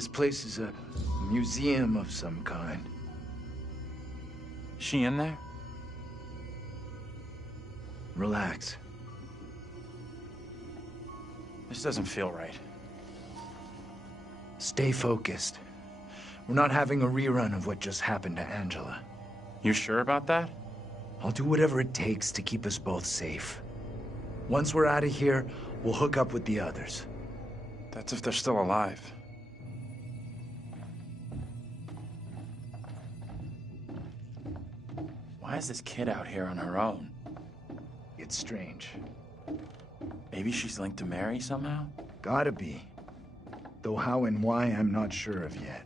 This place is a museum of some kind. Is she in there? Relax. This doesn't feel right. Stay focused. We're not having a rerun of what just happened to Angela. You sure about that? I'll do whatever it takes to keep us both safe. Once we're out of here, we'll hook up with the others. That's if they're still alive. Why is this kid out here on her own? It's strange. Maybe she's linked to Mary somehow? Gotta be. Though how and why, I'm not sure of yet.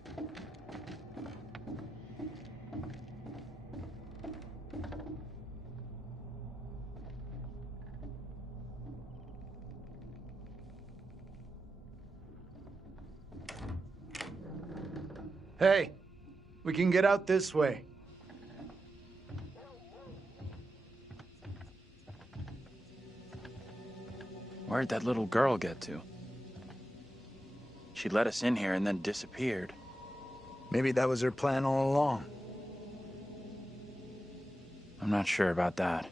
Hey, we can get out this way. Where'd that little girl get to? She let us in here and then disappeared. Maybe that was her plan all along. I'm not sure about that.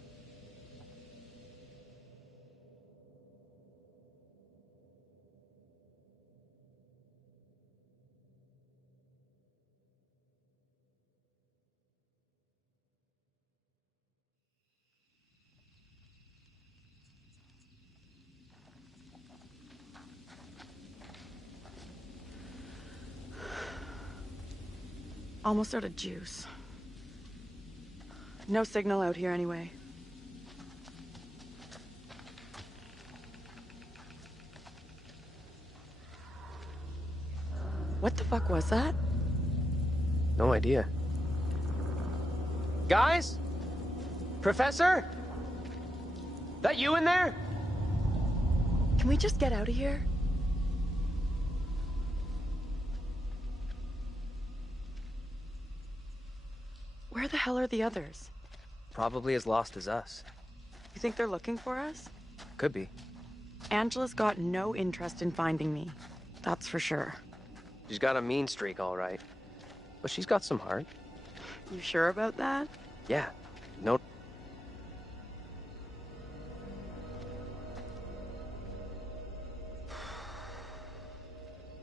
Almost out of juice. No signal out here anyway. What the fuck was that? No idea. Guys? Professor? That you in there? Can we just get out of here? Where the hell are the others? Probably as lost as us. You think they're looking for us? Could be. Angela's got no interest in finding me. That's for sure. She's got a mean streak, all right. But she's got some heart. You sure about that? Yeah. No.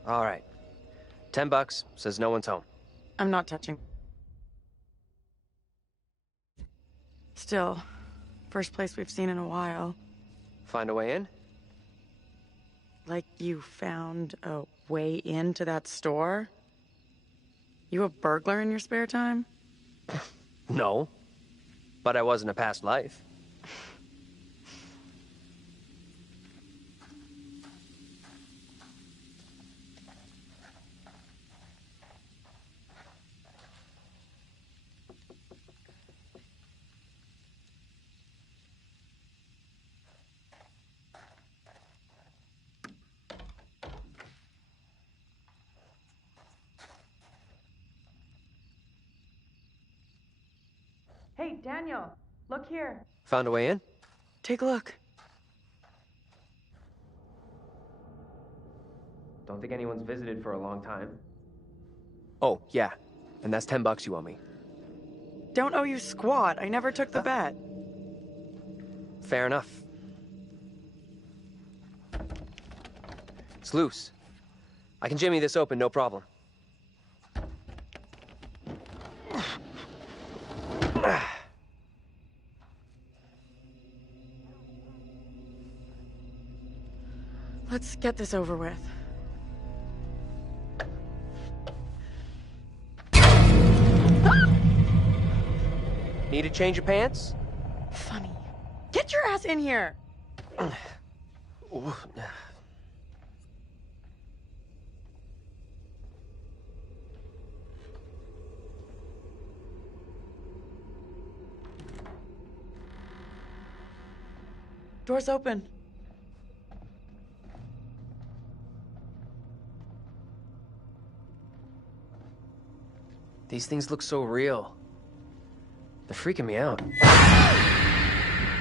All right. $10 says no one's home. I'm not touching. Still, first place we've seen in a while. Find a way in? Like you found a way into that store? You a burglar in your spare time? No. But I was in a past life. Hey, Daniel, look here. Found a way in? Take a look. Don't think anyone's visited for a long time. Oh, yeah. And that's $10 you owe me. Don't owe you squat. I never took the bet. Fair enough. It's loose. I can jimmy this open, no problem. Let's get this over with. Need a change of pants? Funny. Get your ass in here! Door's open. These things look so real. They're freaking me out.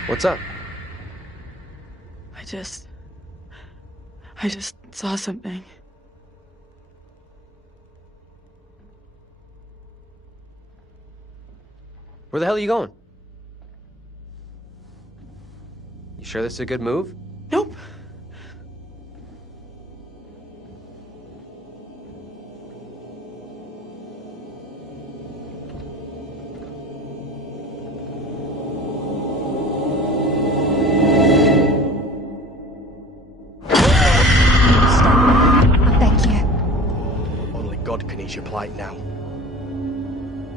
What's up? I just saw something. Where the hell are you going? You sure this is a good move? Nope. God can ease your plight now.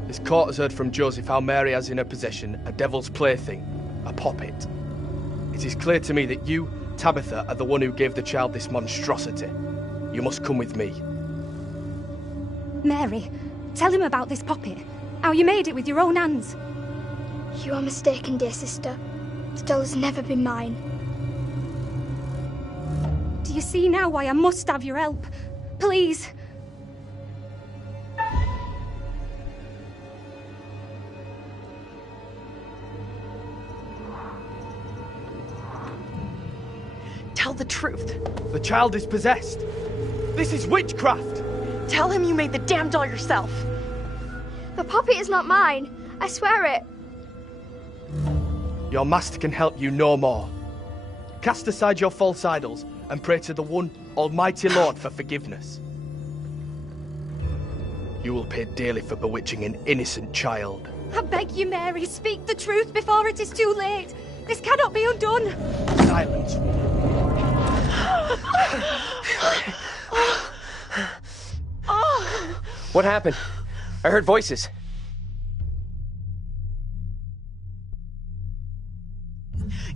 This court has heard from Joseph how Mary has in her possession a devil's plaything, a poppet. It is clear to me that you, Tabitha, are the one who gave the child this monstrosity. You must come with me. Mary, tell him about this poppet. How you made it with your own hands. You are mistaken, dear sister. The doll has never been mine. Do you see now why I must have your help? Please. Tell the truth. The child is possessed. This is witchcraft. Tell him you made the damn doll yourself. The poppet is not mine. I swear it. Your master can help you no more. Cast aside your false idols and pray to the one almighty Lord for forgiveness. You will pay dearly for bewitching an innocent child. I beg you, Mary, speak the truth before it is too late. This cannot be undone. Silence. What happened? I heard voices.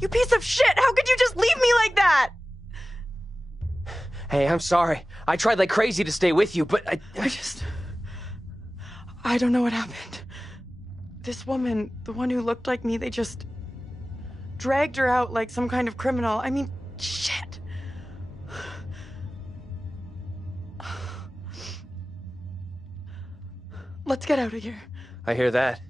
You piece of shit! How could you just leave me like that? Hey, I'm sorry. I tried like crazy to stay with you, but I don't know what happened. This woman, the one who looked like me, they just dragged her out like some kind of criminal. I mean, shit. Let's get out of here. I hear that.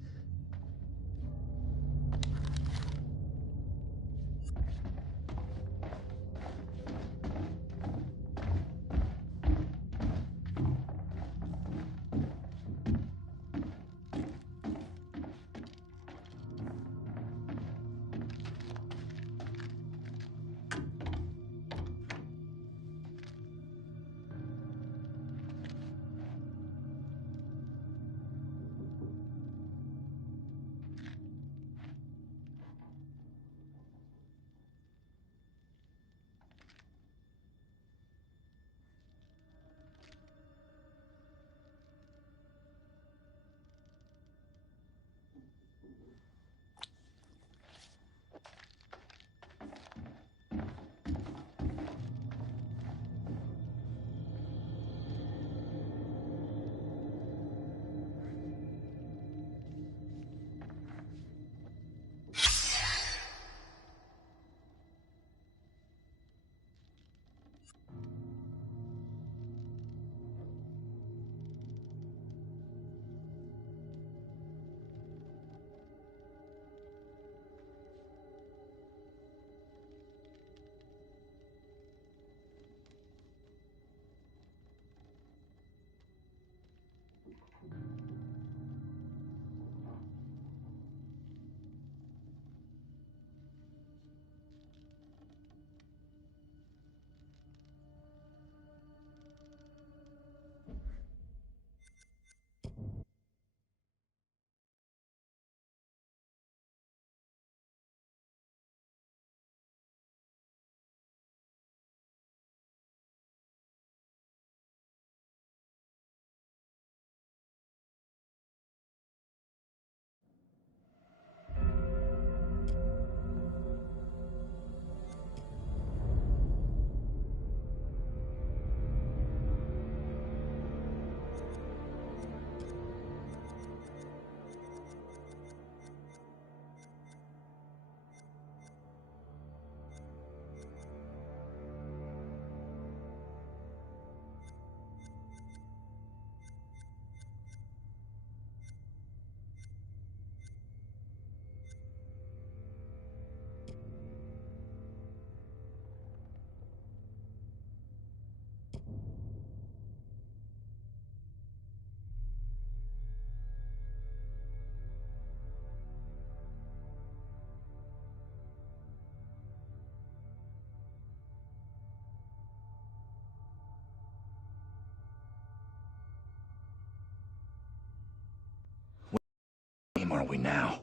are we now?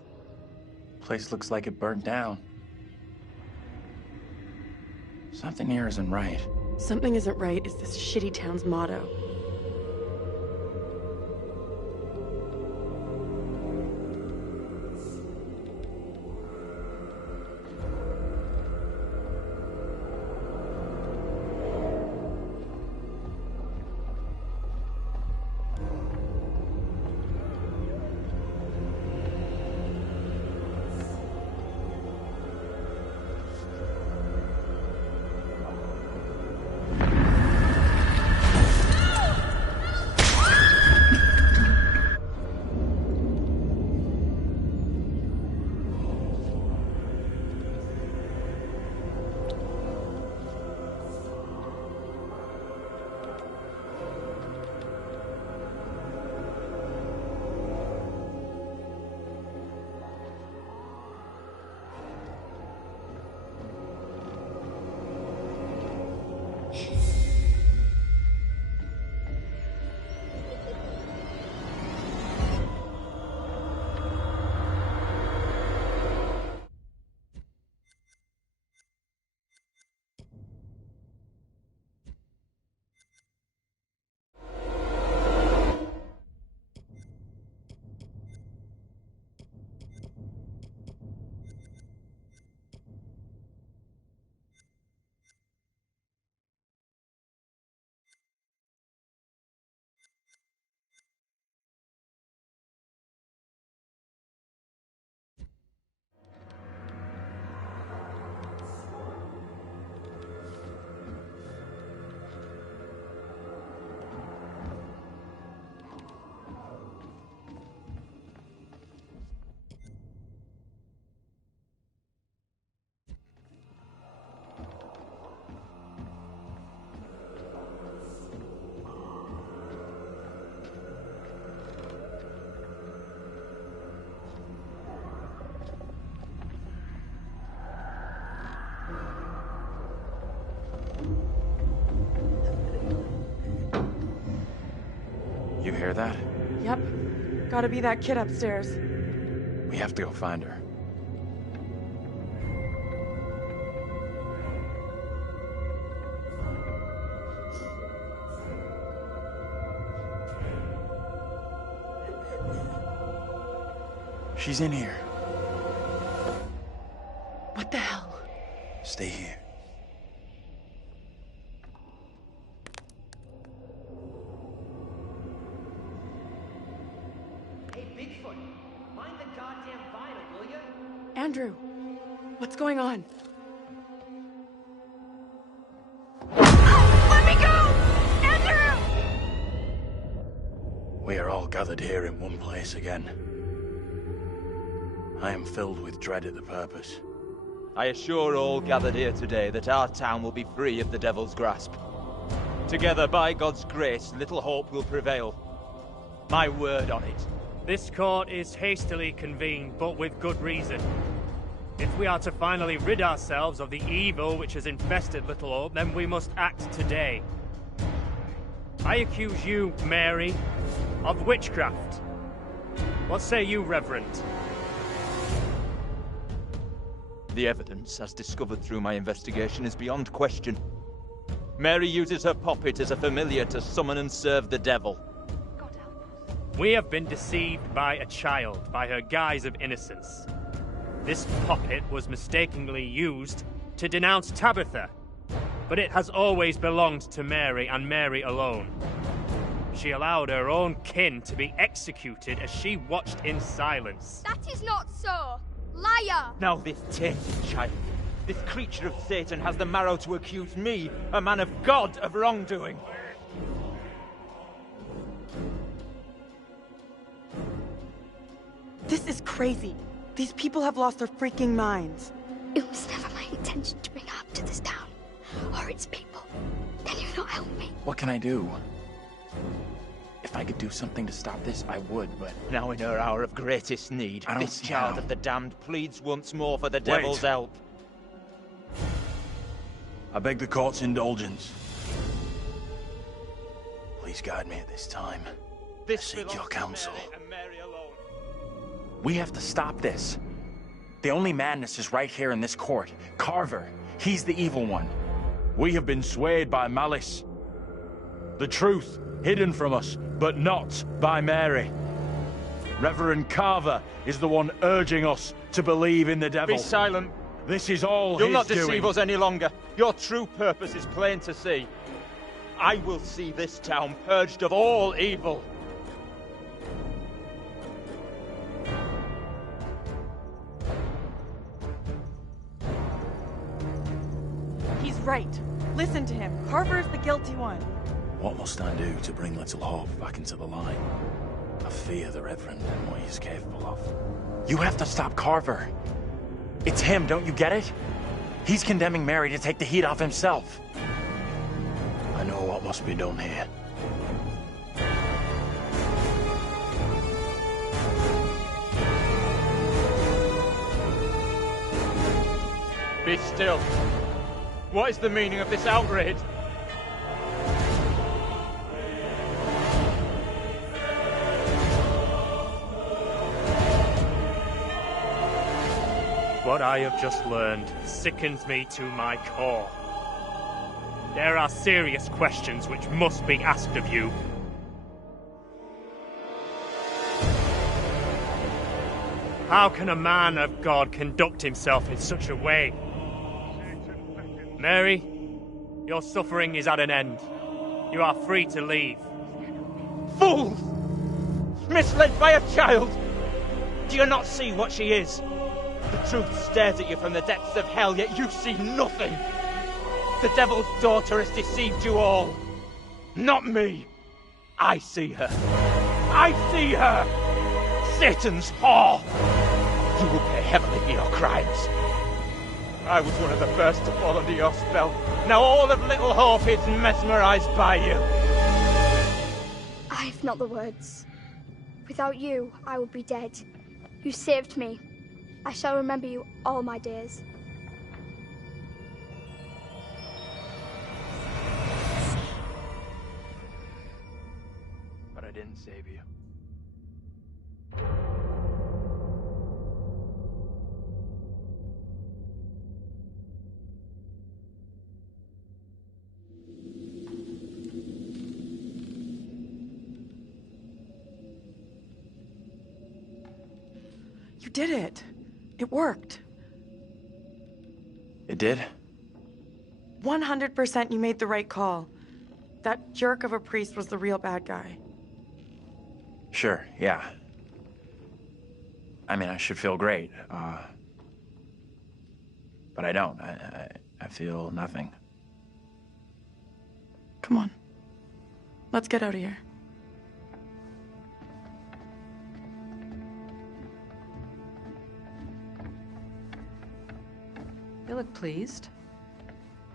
Place looks like it burnt down. Something here isn't right. Something isn't right is this shitty town's motto. You hear that? Yep. Gotta be that kid upstairs. We have to go find her. She's in here. What the hell? Stay here. Hey, Bigfoot, mind the goddamn vinyl, will ya? Andrew, what's going on? Let me go! Andrew! We are all gathered here in one place again. I am filled with dread at the purpose. I assure all gathered here today that our town will be free of the devil's grasp. Together, by God's grace, little hope will prevail. My word on it. This court is hastily convened, but with good reason. If we are to finally rid ourselves of the evil which has infested Little Hope, then we must act today. I accuse you, Mary, of witchcraft. What say you, Reverend? The evidence, as discovered through my investigation, is beyond question. Mary uses her puppet as a familiar to summon and serve the devil. We have been deceived by a child, by her guise of innocence. This puppet was mistakenly used to denounce Tabitha, but it has always belonged to Mary and Mary alone. She allowed her own kin to be executed as she watched in silence. That is not so! Liar! Now this tainted child, this creature of Satan, has the marrow to accuse me, a man of God, of wrongdoing. This is crazy. These people have lost their freaking minds. It was never my intention to bring harm to this town, or its people. Can you not help me? What can I do? If I could do something to stop this, I would, but... Now in her hour of greatest need, I don't this see child how. of the damned pleads once more for the devil's help. I beg the court's indulgence. Please guide me at this time. This I seek belongs your to counsel. Mary and Mary alone. We have to stop this. The only madness is right here in this court. Carver, he's the evil one. We have been swayed by malice. The truth hidden from us, but not by Mary. Reverend Carver is the one urging us to believe in the devil. Be silent. This is all You'll his not deceive doing. us any longer. Your true purpose is plain to see. I will see this town purged of all evil. He's right. Listen to him. Carver is the guilty one. What must I do to bring Little Hope back into the line? I fear the Reverend and what he's capable of. You have to stop Carver. It's him, don't you get it? He's condemning Mary to take the heat off himself. I know what must be done here. Be still. What is the meaning of this outrage? What I have just learned sickens me to my core. There are serious questions which must be asked of you. How can a man of God conduct himself in such a way? Mary, your suffering is at an end. You are free to leave. Fools! Misled by a child! Do you not see what she is? The truth stares at you from the depths of hell, yet you see nothing. The devil's daughter has deceived you all. Not me. I see her. I see her! Satan's whore! You will pay heavily for your crimes. I was one of the first to fall under your spell. Now all of Little Hope is mesmerized by you. I have not the words. Without you, I would be dead. You saved me. I shall remember you all my days. But I didn't save you. You did it. It worked. It did? 100% you made the right call. That jerk of a priest was the real bad guy. Sure, yeah. I mean, I should feel great. But I don't. I feel nothing. Come on. Let's get out of here. You look pleased.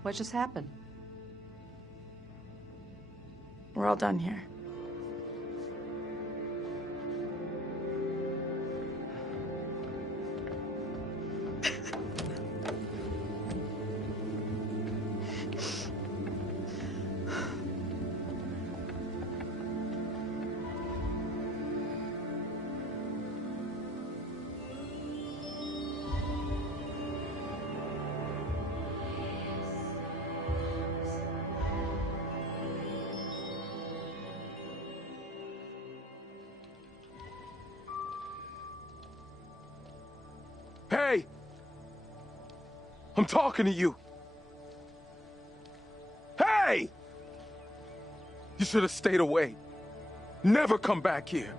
What just happened? We're all done here. Hey! I'm talking to you. Hey! You should have stayed away. Never come back here.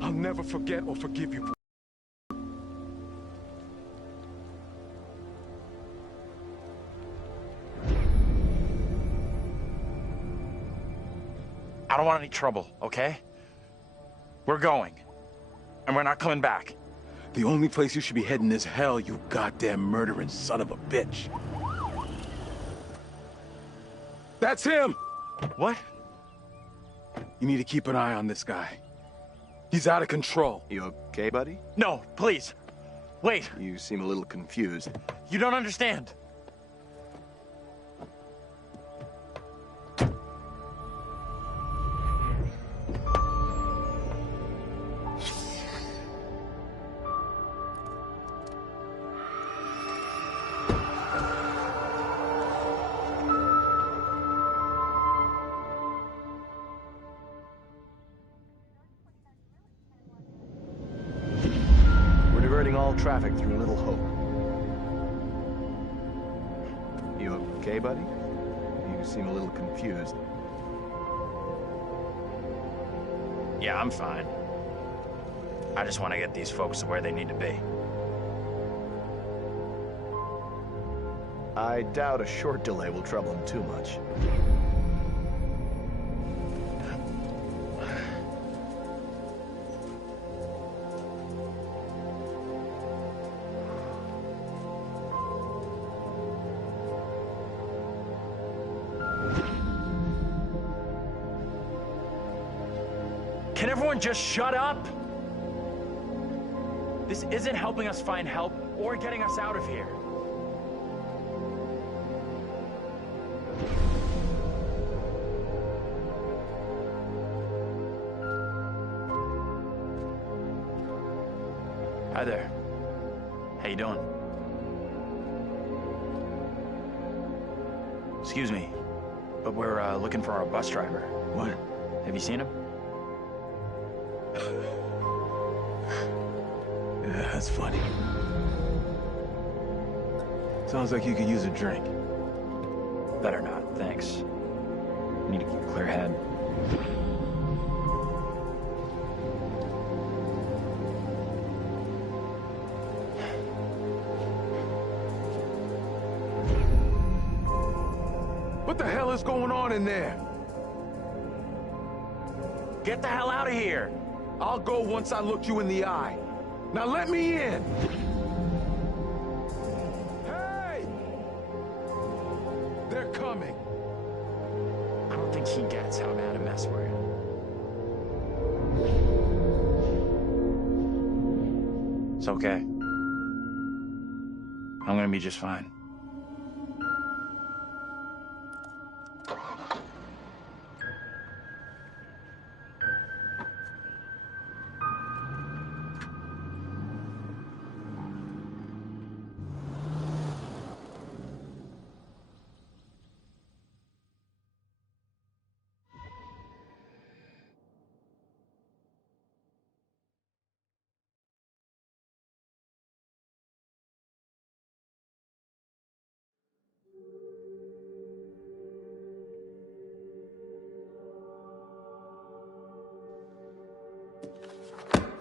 I'll never forget or forgive you. I don't want any trouble, okay? We're going. And we're not coming back. The only place you should be heading is hell, you goddamn murdering son of a bitch. That's him! What? You need to keep an eye on this guy. He's out of control. You okay, buddy? No, please. Wait. You seem a little confused. You don't understand. all traffic through Little Hope. You okay, buddy? You seem a little confused. Yeah, I'm fine. I just want to get these folks to where they need to be. I doubt a short delay will trouble him too much. Can everyone just shut up? This isn't helping us find help or getting us out of here. Hi there. How you doing? Excuse me, but we're looking for our bus driver. What? Have you seen him? Yeah, that's funny. Sounds like you could use a drink. Better not, thanks. Need to keep a clear head. What the hell is going on in there? Get the hell out of here! I'll go once I look you in the eye. Now let me in! Hey! They're coming. I don't think he gets how bad a mess we're in. It's okay. I'm gonna be just fine.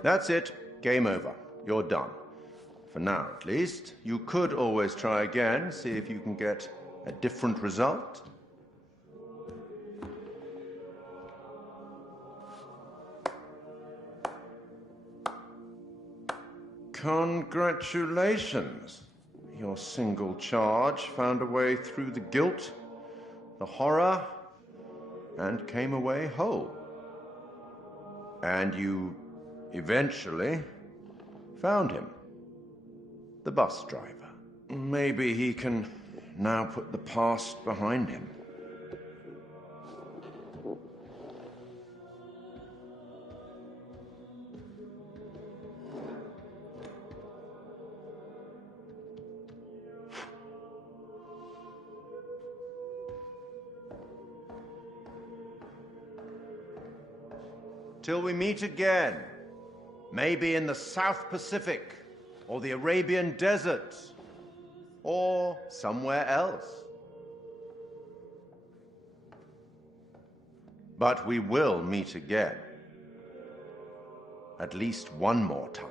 That's it. Game over. You're done. For now, at least. You could always try again, see if you can get a different result. Congratulations. Your single charge found a way through the guilt, the horror, and came away whole. And you eventually found him. The bus driver. Maybe he can now put the past behind him. Till we meet again. Maybe in the South Pacific, or the Arabian Desert, or somewhere else. But we will meet again. At least one more time.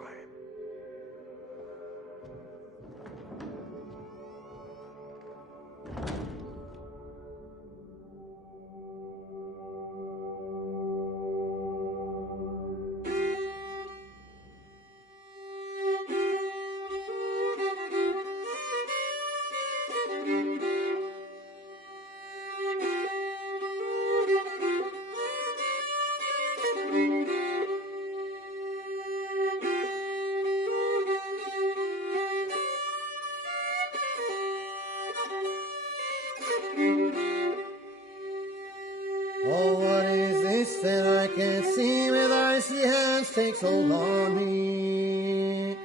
Oh, what is this that I can't see with icy hands takes hold on me?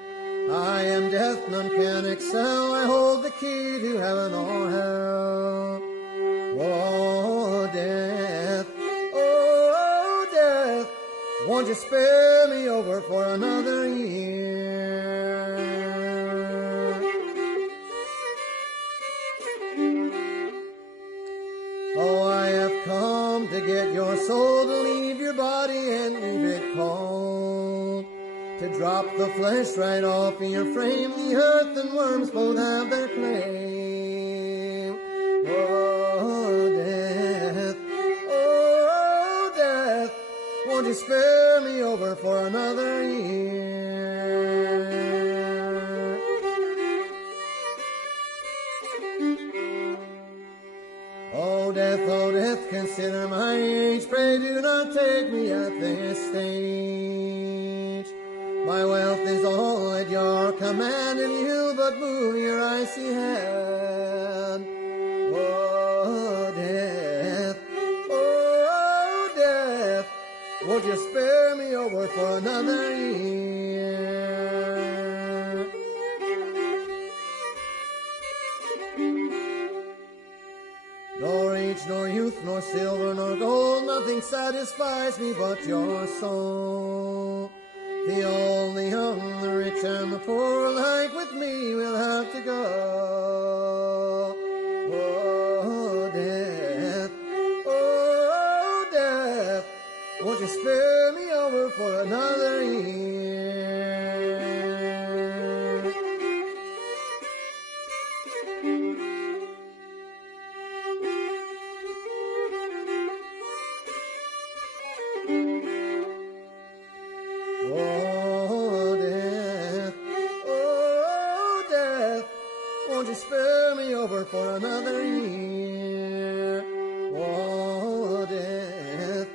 I am death, none can excel. I hold the key to heaven or hell. Oh, death, oh, death, won't you spare me over for another year? your soul to leave your body and leave it cold. To drop the flesh right off of your frame, the earth and worms both have their claim. Oh, death, oh, death, won't you spare me over for another year? Oh, death, consider my age, pray do not take me at this stage. My wealth is all at your command, and you but move your icy hand. Oh, death, won't you spare me over for another year? Nor age, nor youth, nor silver, nor gold, nothing satisfies me but your soul. The old, the young, the rich, and the poor alike with me will have to go. Oh, death, won't you spare me over for another year? Won't you spare me over for another year? Oh, death,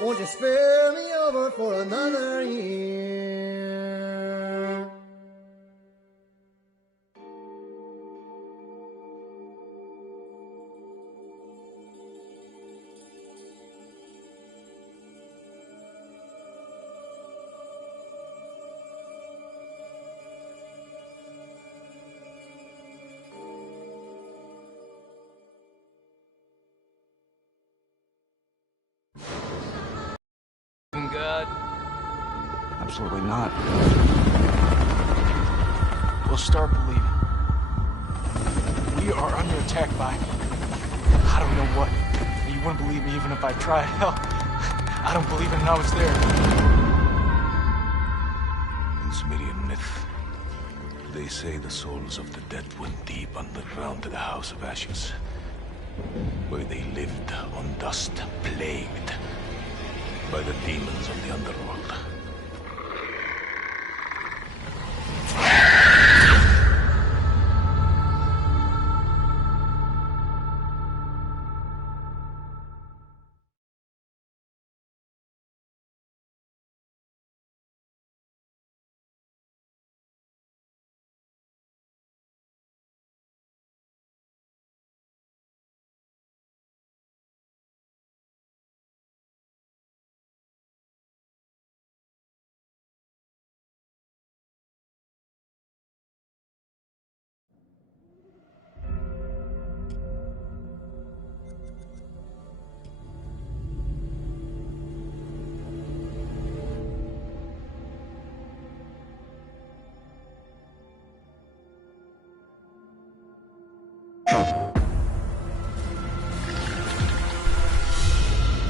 won't you spare me over for another year? Good. Absolutely not. We'll start believing. We are under attack by... I don't know what. You wouldn't believe me even if I tried. Hell, I don't believe it and I was there. In Sumerian myth, they say the souls of the dead went deep underground to the House of Ashes, where they lived on dust, plagued by the demons of the underworld.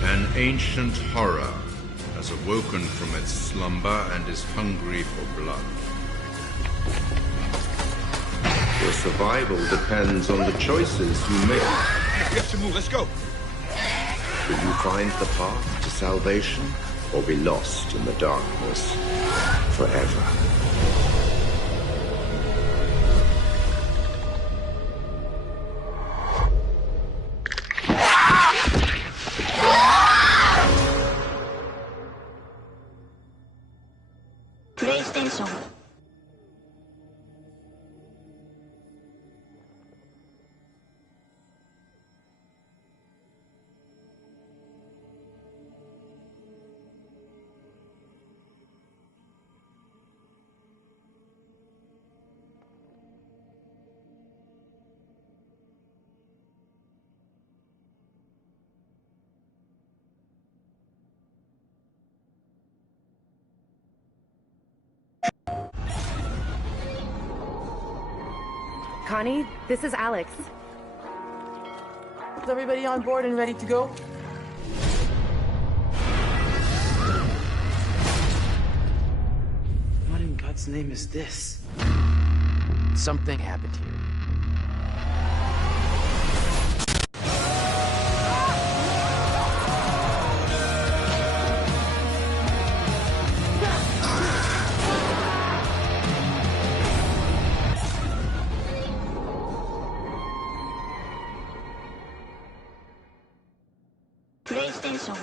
An ancient horror has awoken from its slumber and is hungry for blood. Your survival depends on the choices you make. We have to move, let's go! Will you find the path to salvation, or be lost in the darkness forever? PlayStation. Connie, this is Alex. Is everybody on board and ready to go? What in God's name is this? Something happened here. PlayStation.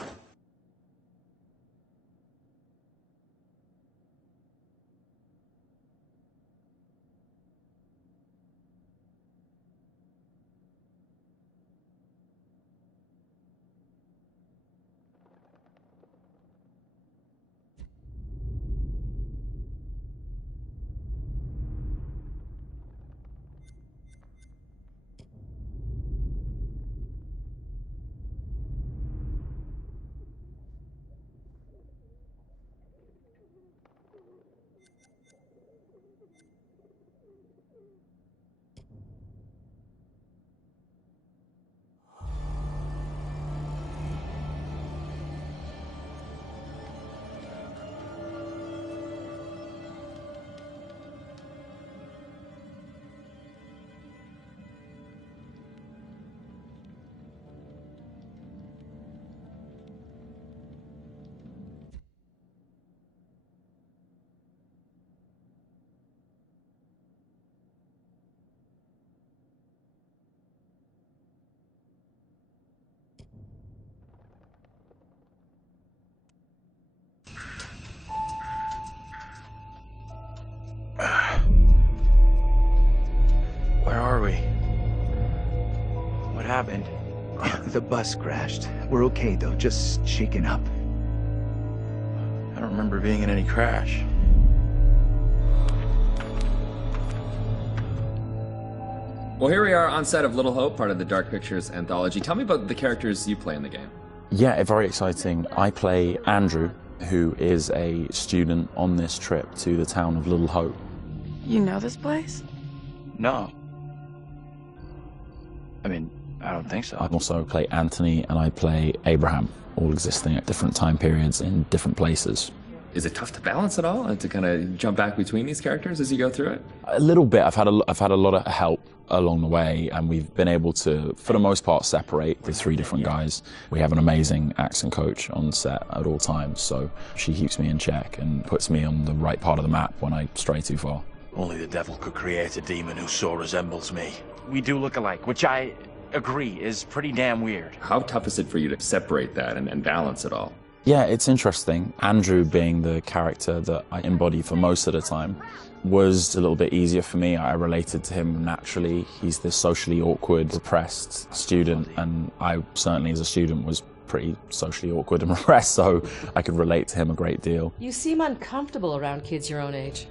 Where are we? What happened? The bus crashed. We're okay though, just shaken up. I don't remember being in any crash. Well, here we are on set of Little Hope, part of the Dark Pictures anthology. Tell me about the characters you play in the game. Yeah, very exciting. I play Andrew, who is a student on this trip to the town of Little Hope. You know this place? No. I mean, I don't think so. I also play Anthony and I play Abraham, all existing at different time periods in different places. Is it tough to balance at all, and to kind of jump back between these characters as you go through it? A little bit. I've had a lot of help along the way, and we've been able to, for the most part, separate the three different guys. We have an amazing accent coach on set at all times, so she keeps me in check and puts me on the right part of the map when I stray too far. Only the devil could create a demon who so resembles me. We do look alike, which I agree is pretty damn weird. How tough is it for you to separate that and balance it all? Yeah, it's interesting. Andrew, being the character that I embody for most of the time, was a little bit easier for me. I related to him naturally. He's this socially awkward, repressed student, and I certainly as a student was pretty socially awkward and repressed, so I could relate to him a great deal. You seem uncomfortable around kids your own age.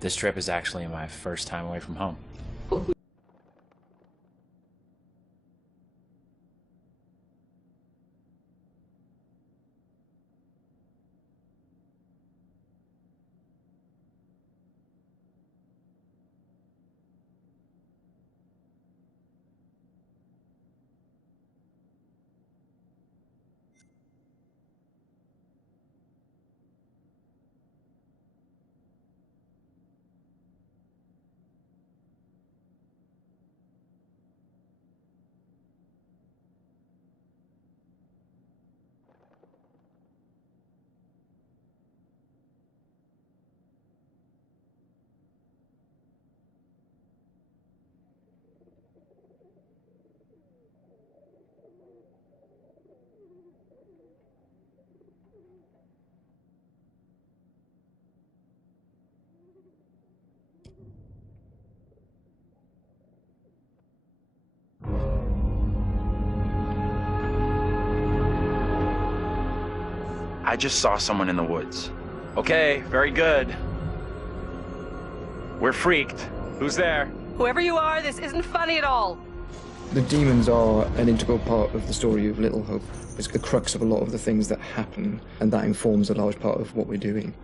This trip is actually my first time away from home. I just saw someone in the woods. Okay, very good. We're freaked. Who's there? Whoever you are, this isn't funny at all. The demons are an integral part of the story of Little Hope. It's the crux of a lot of the things that happen, and that informs a large part of what we're doing.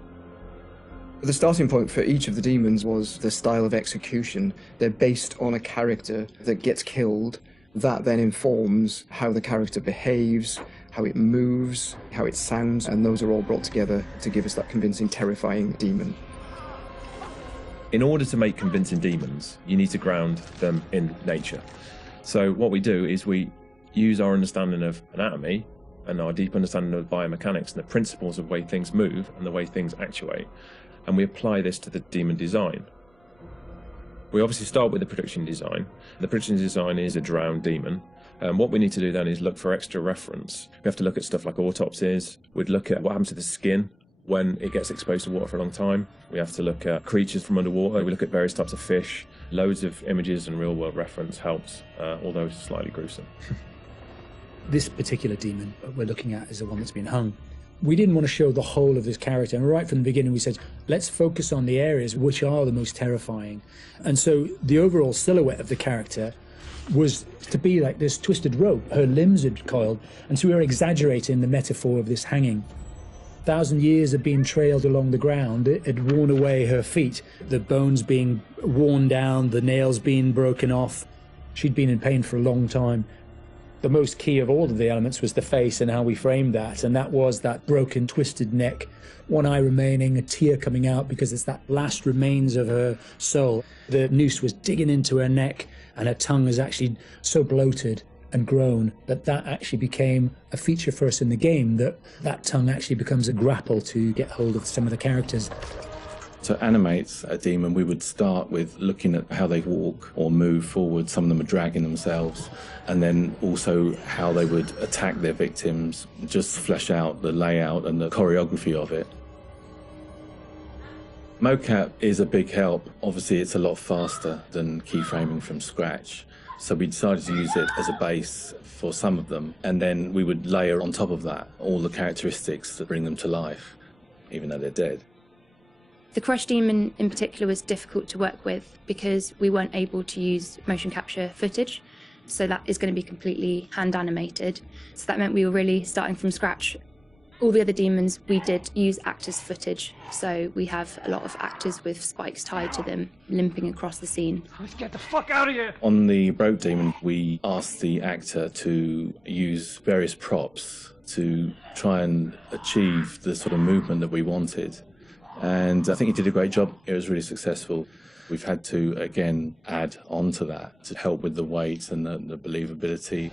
The starting point for each of the demons was the style of execution. They're based on a character that gets killed That then informs how the character behaves, how it moves, how it sounds, and those are all brought together to give us that convincing, terrifying demon. In order to make convincing demons, you need to ground them in nature. So what we do is we use our understanding of anatomy and our deep understanding of biomechanics and the principles of the way things move and the way things actuate, and we apply this to the demon design. We obviously start with the production design. The production design is a drowned demon. What we need to do then is look for extra reference. We have to look at stuff like autopsies. We'd look at what happens to the skin when it gets exposed to water for a long time. We have to look at creatures from underwater. We look at various types of fish. Loads of images and real-world reference helps, although it's slightly gruesome. This particular demon we're looking at is the one that's been hung. We didn't want to show the whole of this character, and right from the beginning we said, let's focus on the areas which are the most terrifying. And so the overall silhouette of the character was to be like this twisted rope. Her limbs had coiled, and so we were exaggerating the metaphor of this hanging. 1,000 years of being trailed along the ground, it had worn away her feet, the bones being worn down, the nails being broken off. She'd been in pain for a long time. The most key of all of the elements was the face and how we framed that, and that was that broken, twisted neck, one eye remaining, a tear coming out because it's that last remains of her soul. The noose was digging into her neck, and her tongue was actually so bloated and grown that actually became a feature for us in the game, that tongue actually becomes a grapple to get hold of some of the characters. To animate a demon, we would start with looking at how they walk or move forward. Some of them are dragging themselves, and then also how they would attack their victims, just flesh out the layout and the choreography of it. Mocap is a big help. Obviously, it's a lot faster than keyframing from scratch. So we decided to use it as a base for some of them, and then we would layer on top of that all the characteristics that bring them to life, even though they're dead. The Crush Demon in particular was difficult to work with because we weren't able to use motion capture footage, so that is going to be completely hand animated. So that meant we were really starting from scratch. All the other demons, we did use actors' footage, so we have a lot of actors with spikes tied to them, limping across the scene. Let's get the fuck out of here! On the Broke Demon, we asked the actor to use various props to try and achieve the sort of movement that we wanted. And I think he did a great job. It was really successful. We've had to, again, add on to that to help with the weight and the believability.